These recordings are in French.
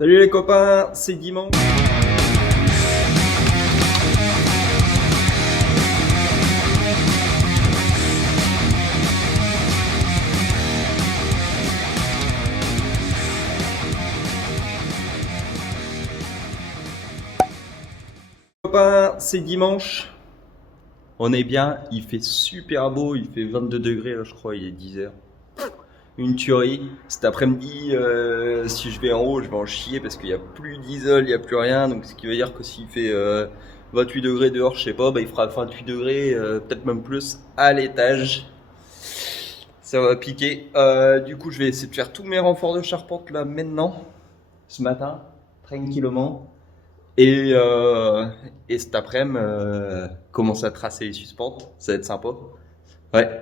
Salut les copains, c'est dimanche. Copains, c'est dimanche. On est bien, il fait super beau, il fait 22 degrés là, je crois, il est 10h. Une tuerie. Cet après-midi, si je vais en haut, je vais en chier parce qu'il n'y a plus d'isole, il n'y a plus rien. Donc, ce qui veut dire que s'il fait 28 degrés dehors, je sais pas, bah, il fera 28 degrés, peut-être même plus, à l'étage. Ça va piquer. Du coup, je vais essayer de faire tous mes renforts de charpente là maintenant, ce matin, tranquillement. Et cet après-midi, commencer à tracer les suspentes, ça va être sympa. Ouais.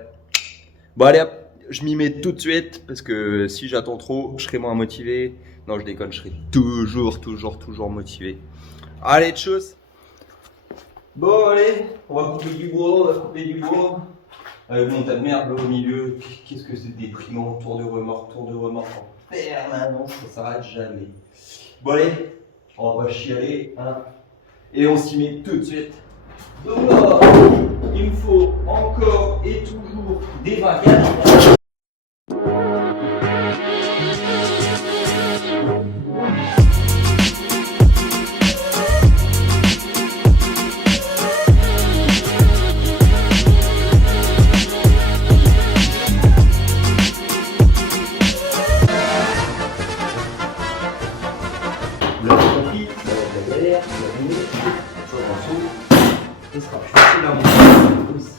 Bon, allez hop, je m'y mets tout de suite parce que si j'attends trop, je serai moins motivé. Non, je déconne, je serai toujours motivé. Allez, tchuss. Bon, allez, on va couper du bois, Avec mon tas de merde là au milieu, qu'est-ce que c'est déprimant, tour de remorque en permanence, ça s'arrête jamais. Bon, allez, on va chialer, hein, et on s'y met tout de suite. Donc là, il me faut encore et toujours des vacages. Le profit, ça va être la galère, ça va venir, ça va en ce sera plus facile à monter aussi.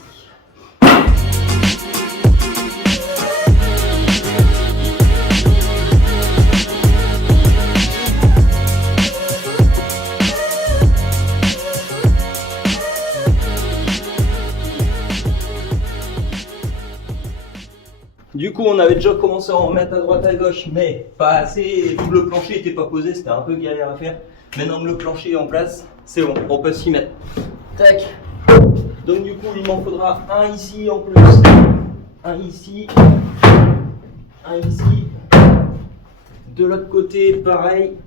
Du coup, on avait déjà commencé à en mettre à droite à gauche, mais pas assez. Tout le plancher n'était pas posé, c'était un peu galère à faire. Maintenant que le plancher est en place, c'est bon, on peut s'y mettre. Tac. Donc du coup, il m'en faudra un ici en plus, un ici, un ici. De l'autre côté, pareil.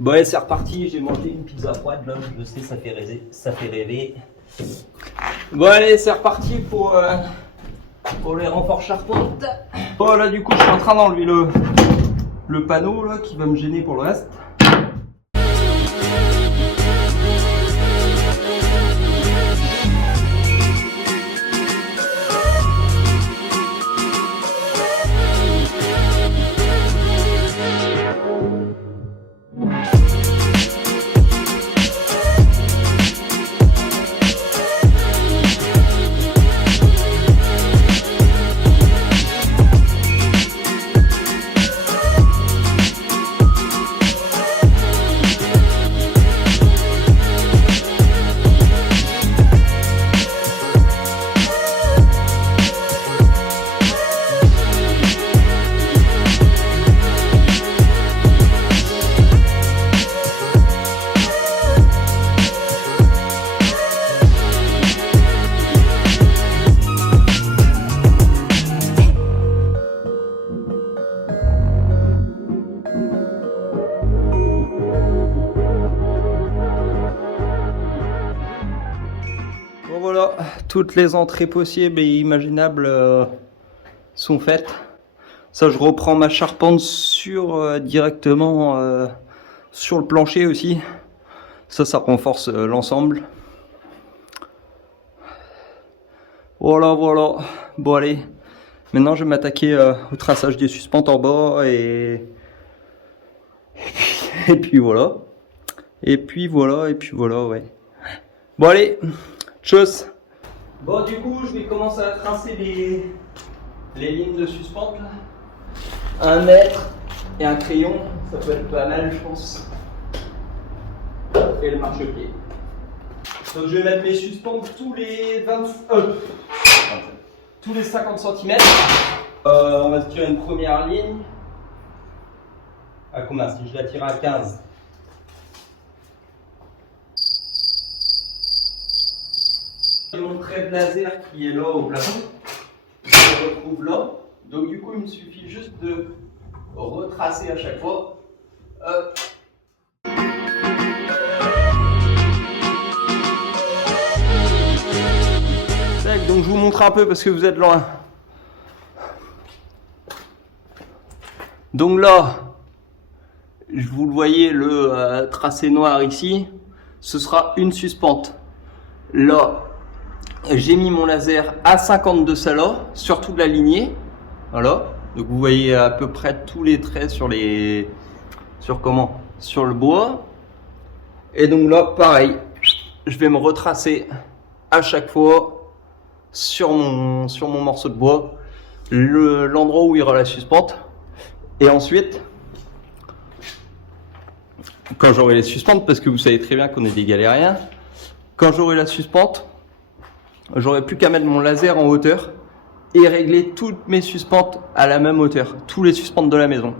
Bon allez, c'est reparti, j'ai mangé une pizza froide là, je sais, ça fait rêver. Bon allez, c'est reparti pour les renforts charpente. Bon là du coup, je suis en train d'enlever le panneau là qui va me gêner pour le reste. Bon voilà, toutes les entrées possibles et imaginables sont faites. Ça, je reprends ma charpente directement sur le plancher aussi. Ça renforce l'ensemble. Voilà. Bon allez, maintenant je vais m'attaquer au traçage des suspentes en bas et puis voilà. Et puis voilà, ouais. Bon allez, tchuss. Bon du coup, je vais commencer à tracer les lignes de suspente là. 1 mètre et un crayon, ça peut être pas mal, je pense. Et le marchepied. Donc je vais mettre mes suspentes tous les tous les 50 cm. On va se tirer une première ligne. À combien? Si je la tire à 15. J'ai mon trait de laser qui est là au plafond. Je le retrouve là. Donc du coup, il me suffit juste de retracer à chaque fois. Hop. Donc je vous montre un peu parce que vous êtes loin. Donc là, vous le voyez, le tracé noir ici, ce sera une suspente. Là, j'ai mis mon laser à 52 celle-là, sur toute la lignée. Voilà. Donc vous voyez à peu près tous les traits sur le bois. Et donc là, pareil, je vais me retracer à chaque fois sur mon morceau de bois l'endroit où il y aura la suspente. Et ensuite, quand j'aurai les suspentes, parce que vous savez très bien qu'on est des galériens, quand j'aurai la suspente, j'aurai plus qu'à mettre mon laser en hauteur et régler toutes mes suspentes à la même hauteur, tous les suspentes de la maison.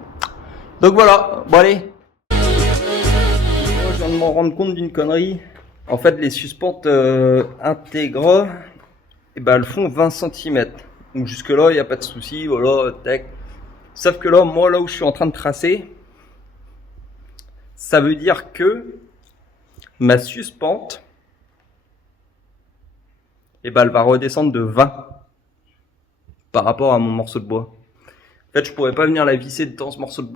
Donc voilà, bon allez. Je viens de m'en rendre compte d'une connerie. En fait, les suspentes intègres, elles font 20 cm. Donc jusque là, il n'y a pas de souci, voilà, tac. Sauf que là, moi, là où je suis en train de tracer, ça veut dire que ma suspente, elle va redescendre de 20 par rapport à mon morceau de bois. En fait, je pourrais pas venir la visser dans ce morceau de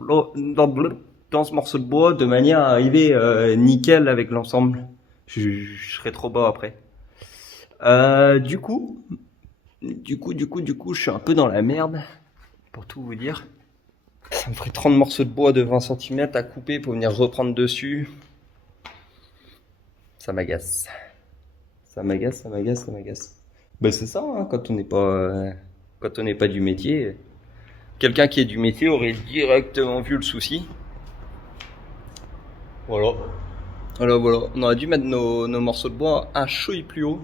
bois, de manière à arriver nickel avec l'ensemble. Je serais trop bas après. Du coup, je suis un peu dans la merde, pour tout vous dire. Ça me ferait 30 morceaux de bois de 20 cm à couper pour venir reprendre dessus. Ça m'agace. Ça m'agace. Ben c'est ça, hein, quand on n'est pas du métier. Quelqu'un qui est du métier aurait directement vu le souci. Voilà. On aurait dû mettre nos morceaux de bois un chouille plus haut.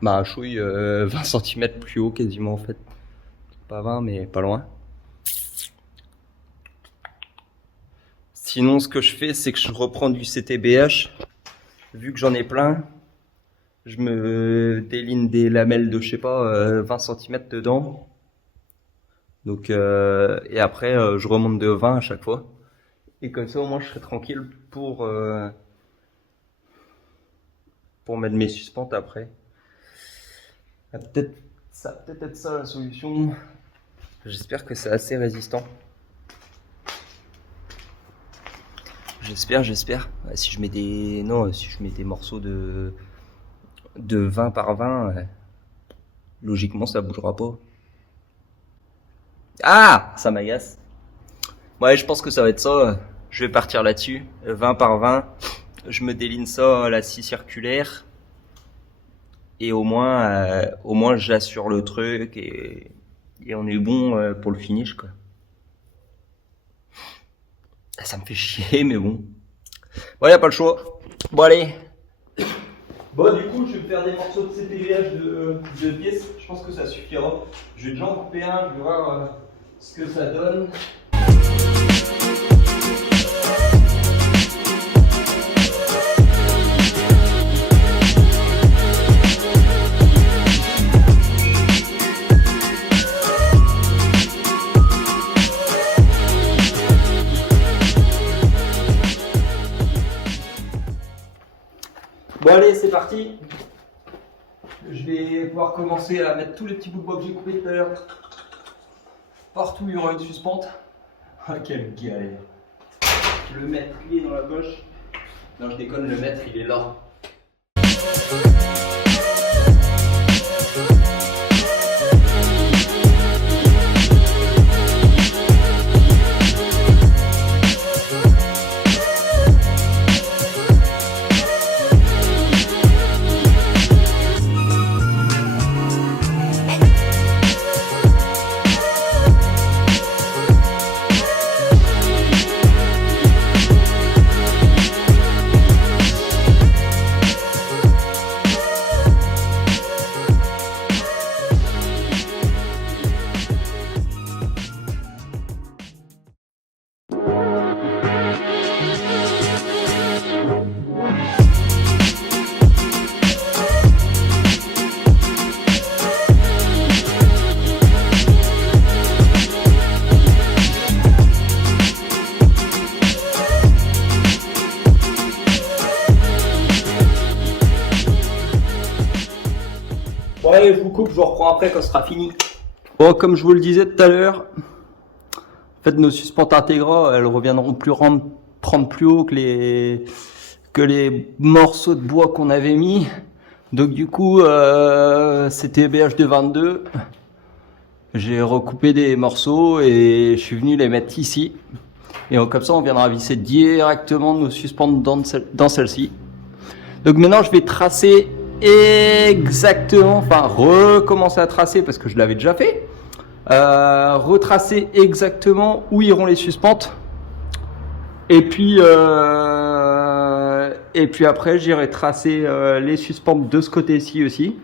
Bah un chouille 20 cm plus haut quasiment en fait. Pas 20 mais pas loin. Sinon ce que je fais c'est que je reprends du CTBH. Vu que j'en ai plein, je me déline des lamelles de je sais pas 20 cm dedans. Donc et après je remonte de 20 à chaque fois. Et comme ça au moins je serai tranquille pour mettre mes suspentes après. Ça va peut-être être ça la solution. J'espère que c'est assez résistant. J'espère. Si je mets des morceaux de 20 par 20, logiquement ça bougera pas. Ah, ça m'agace. Ouais, je pense que ça va être ça. Je vais partir là-dessus. 20 par 20. Je me déline ça à la scie circulaire. Et au moins j'assure le truc et on est bon pour le finish, quoi. Ça me fait chier, mais bon. Bon, y a pas le choix. Bon, allez. Bon, du coup, je vais faire des morceaux de CTVH de pièces. Je pense que ça suffira. Je vais déjà en couper un, je vais voir ce que ça donne. Bon allez, c'est parti. Je vais pouvoir commencer à mettre tous les petits bouts de bois que j'ai coupés tout à l'heure. Partout il y aura une suspente. Ah quelle galère. Le mètre il est dans la poche. Non je déconne, le mètre il est là. je vous reprends après quand ce sera fini. Bon, comme je vous le disais tout à l'heure, en fait, nos suspentes intégrales, elles reviendront prendre plus haut que les morceaux de bois qu'on avait mis. Donc du coup, c'était BH222. J'ai recoupé des morceaux et je suis venu les mettre ici. Et comme ça, on viendra visser directement nos suspentes dans celle-ci. Donc maintenant, je vais tracer exactement, enfin recommencer à tracer parce que je l'avais déjà fait. Retracer exactement où iront les suspentes. Et puis après, j'irai tracer les suspentes de ce côté-ci aussi.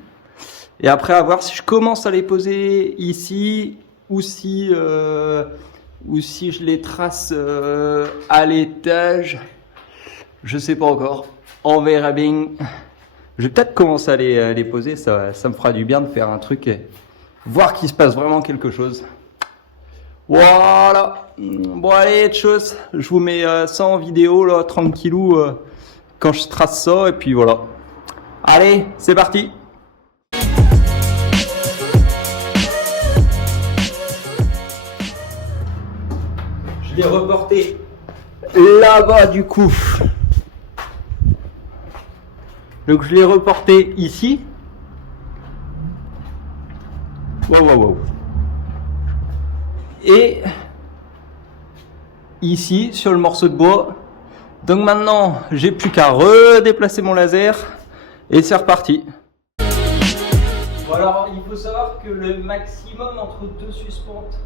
Et après, à voir si je commence à les poser ici ou si je les trace à l'étage. Je sais pas encore. On verra bien. Je vais peut-être commencer à les poser. Ça me fera du bien de faire un truc et voir qu'il se passe vraiment quelque chose. Voilà. Bon, allez, autre chose. Je vous mets ça en vidéo, là, tranquillou, quand je trace ça. Et puis voilà. Allez, c'est parti. Je l'ai reporté là-bas du coup. Donc je l'ai reporté ici. Wow. Et ici sur le morceau de bois. Donc maintenant j'ai plus qu'à redéplacer mon laser et c'est reparti. Bon, alors il faut savoir que le maximum entre deux suspentes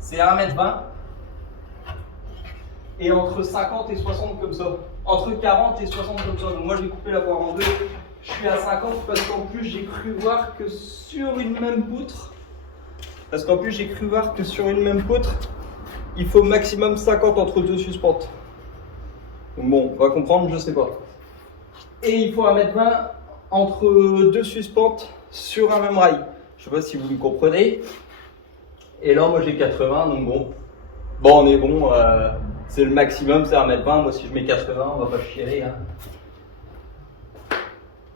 c'est 1m20. Et entre 50 et 60 comme ça. Entre 40 et 60 comme ça. Donc moi j'ai coupé la poire en deux. Je suis à 50 parce qu'en plus j'ai cru voir que sur une même poutre. Il faut maximum 50 entre deux suspentes. Donc bon, on va comprendre, je sais pas. Et il faut 1m20 entre deux suspentes sur un même rail. Je sais pas si vous me comprenez. Et là moi j'ai 80, donc bon. Bon, on est bon. C'est le maximum, c'est 1m20. Moi, si je mets 80, on va pas chier. Hein.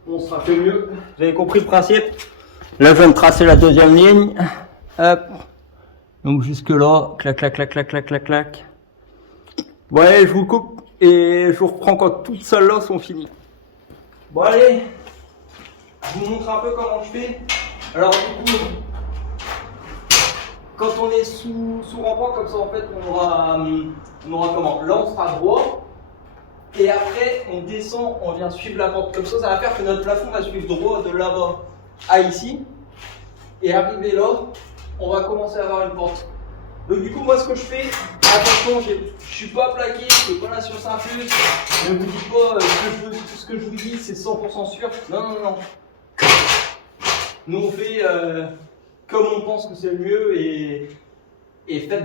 On sera fait mieux. Vous avez compris le principe? Là, je viens de tracer la deuxième ligne. Hop. Donc, jusque là. Clac, clac, clac, clac, clac, clac, clac. Bon, allez, je vous coupe et je vous reprends quand toutes celles-là sont finies. Bon, allez. Je vous montre un peu comment je fais. Alors, du coup, quand on est sous rempart comme ça, en fait, on aura comment? Là, on sera droit. Et après, on descend, on vient suivre la pente. Comme ça va faire que notre plafond va suivre droit de là-bas à ici. Et arrivé là, on va commencer à avoir une pente. Donc du coup, moi, ce que je fais, attention, je suis pas plaqué, je fais pas la science infuse. Ne vous dites pas ce que je vous dis, c'est 100% sûr. Non. Nous, on fait comme on pense que c'est le mieux et faites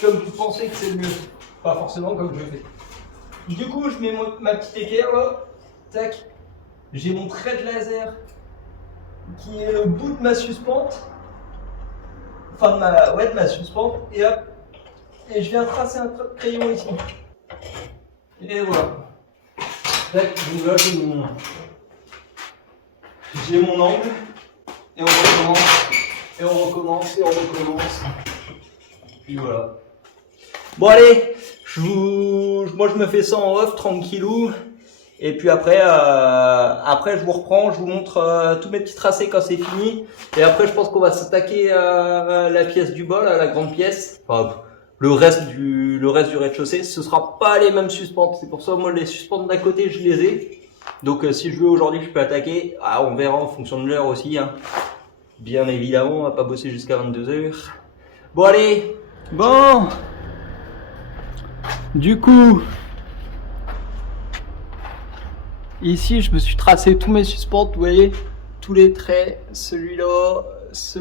comme vous pensez que c'est le mieux. Pas forcément comme je fais. Du coup, je mets ma petite équerre là. Tac. J'ai mon trait de laser qui est au bout de ma suspente. Enfin, de ma suspente. Et hop. Et je viens tracer un trait de crayon ici. Et voilà. Tac. Donc là, j'ai mon angle. Et on recommence. Puis voilà. Bon allez, moi je me fais ça en off, tranquillou. Et puis après je vous reprends, je vous montre tous mes petits tracés quand c'est fini. Et après je pense qu'on va s'attaquer à la pièce du bas, là, la grande pièce. Enfin, le reste du rez-de-chaussée, ce sera pas les mêmes suspentes. C'est pour ça moi les suspentes d'à côté je les ai. Donc si je veux aujourd'hui je peux attaquer. Ah, on verra en fonction de l'heure aussi. Hein. Bien évidemment, on va pas bosser jusqu'à 22h. Bon allez. Bon. Du coup, ici je me suis tracé tous mes suspentes, vous voyez, tous les traits, celui-là, c'est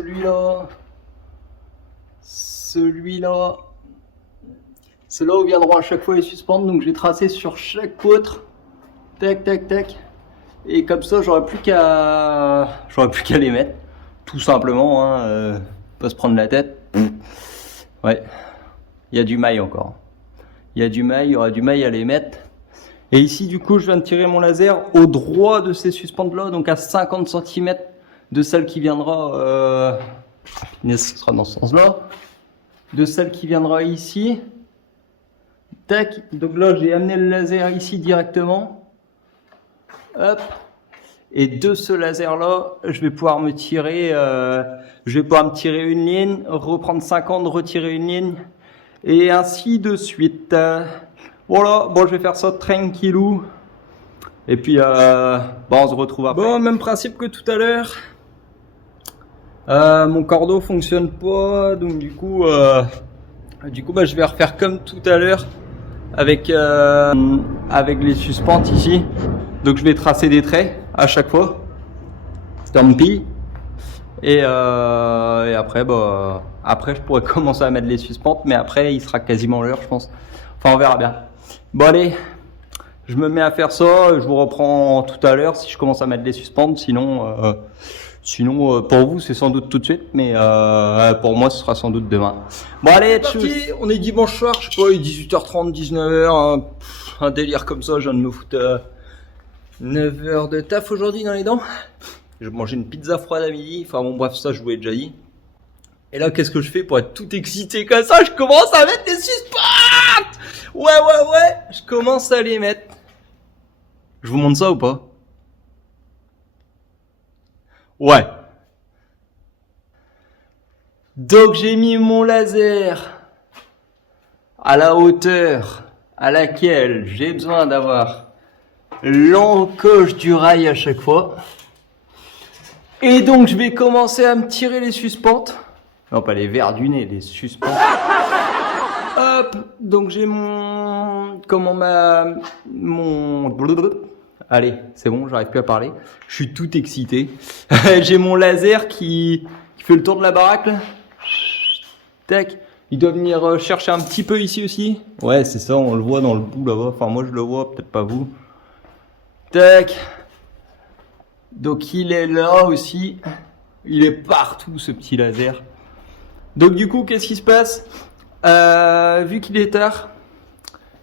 là où viendront à chaque fois les suspentes, donc j'ai tracé sur chaque poutre, tac, et comme ça j'aurais plus qu'à les mettre, tout simplement, hein, pas se prendre la tête. Ouais, il y a du mail encore. Il y aura du mail à les mettre. Et ici, du coup, je viens de tirer mon laser au droit de ces suspentes là, donc à 50 cm de celle qui viendra, ce sera dans ce sens-là, de celle qui viendra ici. Tac, donc là j'ai amené le laser ici directement. Hop. Et de ce laser là, je vais pouvoir me tirer une ligne, reprendre 50, retirer une ligne, et ainsi de suite. Voilà, bon je vais faire ça tranquillou. Et puis on se retrouve après. Bon, même principe que tout à l'heure. Mon cordeau fonctionne pas, donc du coup je vais refaire comme tout à l'heure avec les suspentes ici. Donc je vais tracer des traits à chaque fois. Tant pis. Et après je pourrais commencer à mettre les suspentes, mais après il sera quasiment l'heure, je pense. Enfin on verra bien. Bon allez, je me mets à faire ça, je vous reprends tout à l'heure si je commence à mettre les suspentes, sinon pour vous c'est sans doute tout de suite, mais pour moi ce sera sans doute demain. Bon allez, parti, on est dimanche soir, je sais pas, il est 18h30, 19h, un délire comme ça, je viens de me foutre 9 heures de taf aujourd'hui dans les dents. Je mangeais une pizza froide à midi, enfin bon bref, ça je vous l'ai déjà dit. Et là qu'est-ce que je fais pour être tout excité comme ça? Je commence à mettre des suspentes. Ouais, je commence à les mettre. Je vous montre ça ou pas? Ouais. Donc j'ai mis mon laser à la hauteur à laquelle j'ai besoin d'avoir l'encoche du rail à chaque fois. Et donc je vais commencer à me tirer les suspentes. Non, pas les verres du nez, les suspentes. Hop, donc j'ai Allez, c'est bon, j'arrive plus à parler. Je suis tout excité. J'ai mon laser qui fait le tour de la baraque là. Tac. Il doit venir chercher un petit peu ici aussi. Ouais, c'est ça, on le voit dans le bout là-bas. Enfin, moi je le vois, peut-être pas vous. Tac. Donc il est là aussi. Il est partout ce petit laser. Donc du coup, qu'est-ce qui se passe? Vu qu'il est tard,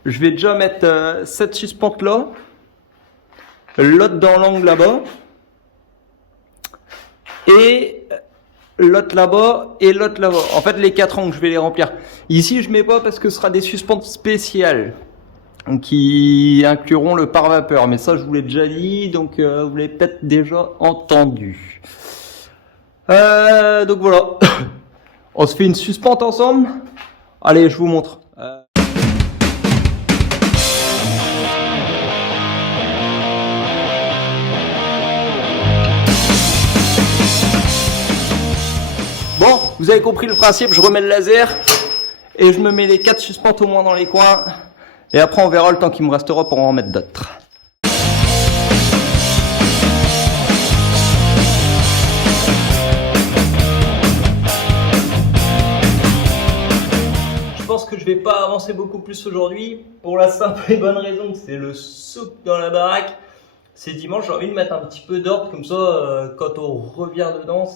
je vais déjà mettre cette suspente là, l'autre dans l'angle là-bas, et l'autre là-bas, et l'autre là-bas. En fait, les 4 angles, je vais les remplir. Ici, je mets pas parce que ce sera des suspentes spéciales qui incluront le pare-vapeur. Mais ça, je vous l'ai déjà dit, donc vous l'avez peut-être déjà entendu. Donc voilà. On se fait une suspente ensemble. Allez, je vous montre. Bon, vous avez compris le principe, je remets le laser et je me mets les 4 suspentes au moins dans les coins. Et après, on verra le temps qu'il me restera pour en remettre d'autres. Je pense que je vais pas avancer beaucoup plus aujourd'hui pour la simple et bonne raison que c'est le souk dans la baraque. C'est dimanche, j'ai envie de mettre un petit peu d'ordre comme ça quand on revient dedans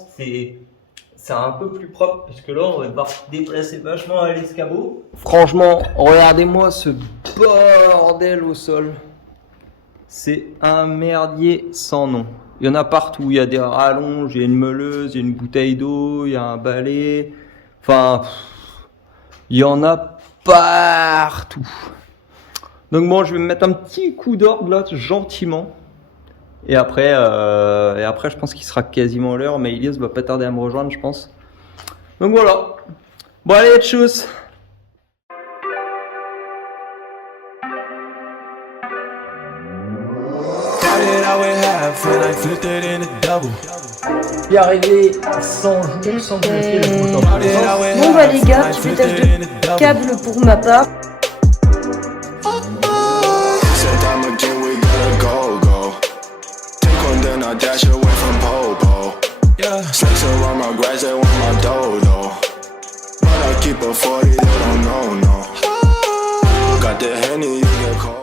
c'est un peu plus propre puisque là on va devoir se déplacer vachement à l'escabeau. Franchement, regardez-moi ce bordel au sol. C'est un merdier sans nom. Il y en a partout, il y a des rallonges, il y a une meuleuse, il y a une bouteille d'eau, il y a un balai. Enfin, il y en a partout. Donc bon, je vais me mettre un petit coup d'ordre là, gentiment. Et après, je pense qu'il sera quasiment l'heure, mais Elias va pas tarder à me rejoindre, je pense. Donc voilà. Bon allez, tchuss. Il est arrivé sans jouer, sans bloquer le bouton. Bon bah les gars, petit pétage de câble pour ma part. Dash away from Popo. Yeah, snakes around my grass, they want my dodo. But I keep a 40, they don't know, no. Got the Henny, you get cold.